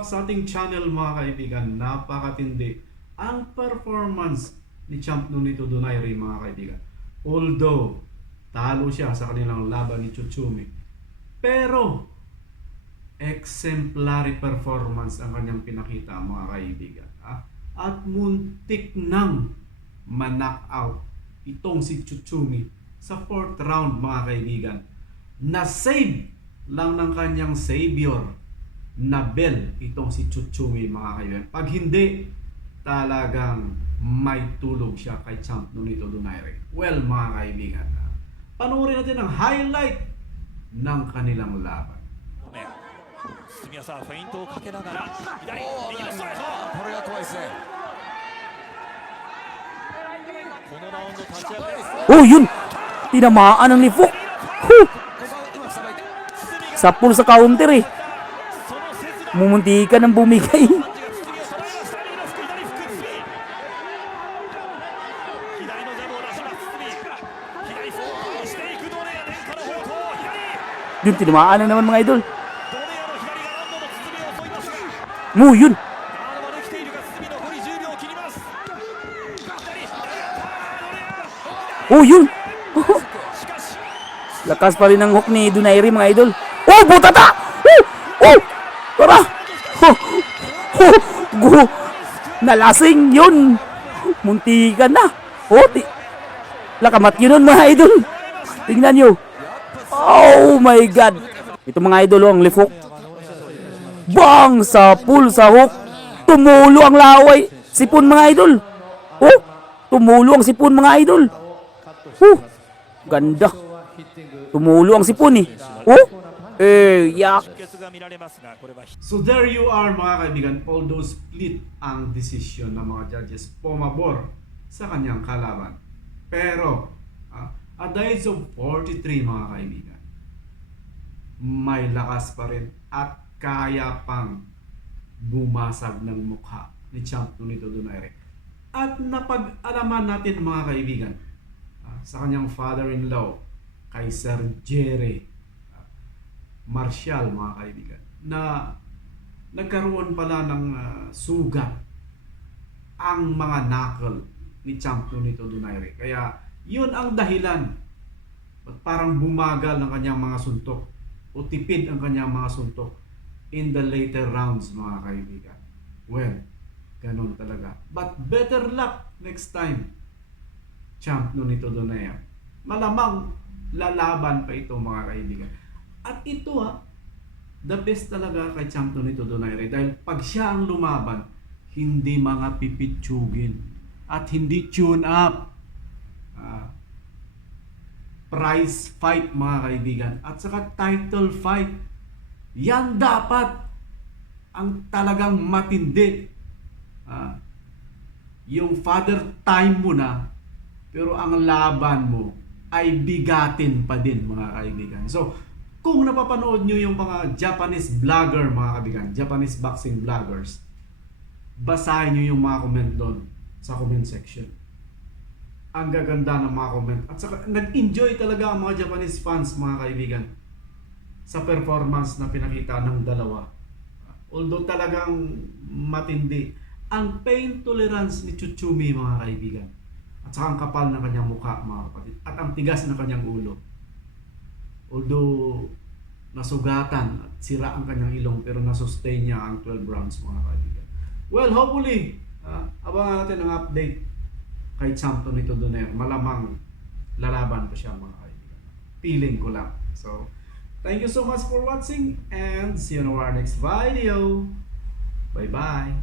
back sa ating channel mga kaibigan. Napakatindi ang performance ni Champ Nonito Donaire mga kaibigan. Although talo siya sa kanilang laban ni Tsutsumi, pero exemplary performance ang kanyang pinakita mga kaibigan. At muntik nang ma-knockout itong si Tsutsumi sa 4th round mga kaibigan. Na-save lang ng kanyang savior na bell itong si Tsutsumi mga kaibigan. Pag hindi, talagang may tulog siya kay Champ Nonito Donaire. Well mga kaibigan, panoorin natin ang highlight ng kanilang laban. 杉谷さんフェイントをかけながら左右のストレート、これが怖いですね。このラウンド立ち上がり Oh, yun! Tinamaan ng lifok. Sapul sa counter eh. Mumunti ka ng bumigay. Yun, tinamaan na naman mga idol. Mo, yun! Oh, yun! Lakas pa rin ang hook ni Donaire mga idol. Oh, butata! Oh! Tara! Go! Nalasing yun! Munti ka na! Oh, lakamat yun nun mga idol! Tingnan nyo! Oh my God! Ito mga idol, ang lifok. Bang! Sa pool, sa hook. Tumulo ang laway. Sipon mga idol. Oh! Tumulo ang sipon mga idol. Ganda. Tumulo ang sipon eh. Oh! Yak. So there you are mga kaibigan. Although split ang decision ng mga judges, pumabor sa kanyang kalaban. Pero at the age of 43 mga kaibigan, may lakas pa rin at kaya pang bumasag ng mukha ni Champ Nonito Donaire. At napag-alaman natin mga kaibigan sa kanyang father-in-law kay Sir Jerry Marshall mga kaibigan, na nagkaroon pala ng sugat ang mga knuckle ni Champ Nonito Donaire. Kaya yun ang dahilan at parang bumagal ng kanyang mga suntok o tipid ang kanyang mga suntok in the later rounds mga kaibigan. Well, ganun talaga. But better luck next time, Champ Nonito Donaire. Malamang lalaban pa ito mga kaibigan. At ito the best talaga kay Champ Nonito Donaire dahil pag siya ang lumaban, hindi mga pipitsugin at hindi tune up. Prize fight mga kaibigan at saka title fight, yan dapat ang talagang matindi. Yung father time mo na pero ang laban mo ay bigatin pa din mga kaibigan. So kung napapanood nyo yung mga Japanese vlogger mga kaibigan, Japanese boxing vloggers, basahin nyo yung mga comment doon sa comment section. Ang gaganda ng mga comment. At saka nag-enjoy talaga ang mga Japanese fans mga kaibigan sa performance na pinakita ng dalawa. Although talagang matindi ang pain tolerance ni Tsutsumi mga kaibigan. At saka ang kapal ng kanyang mukha mga kapatid. At ang tigas ng kanyang ulo. Although nasugatan at sira ang kanyang ilong pero nasustain niya ang 12 rounds mga kaibigan. Well, hopefully abangan natin ang update kay Champ Nonito Donaire. Malamang lalaban pa siya mga kaibigan. Feeling ko lang. So, thank you so much for watching and see you in our next video. Bye-bye.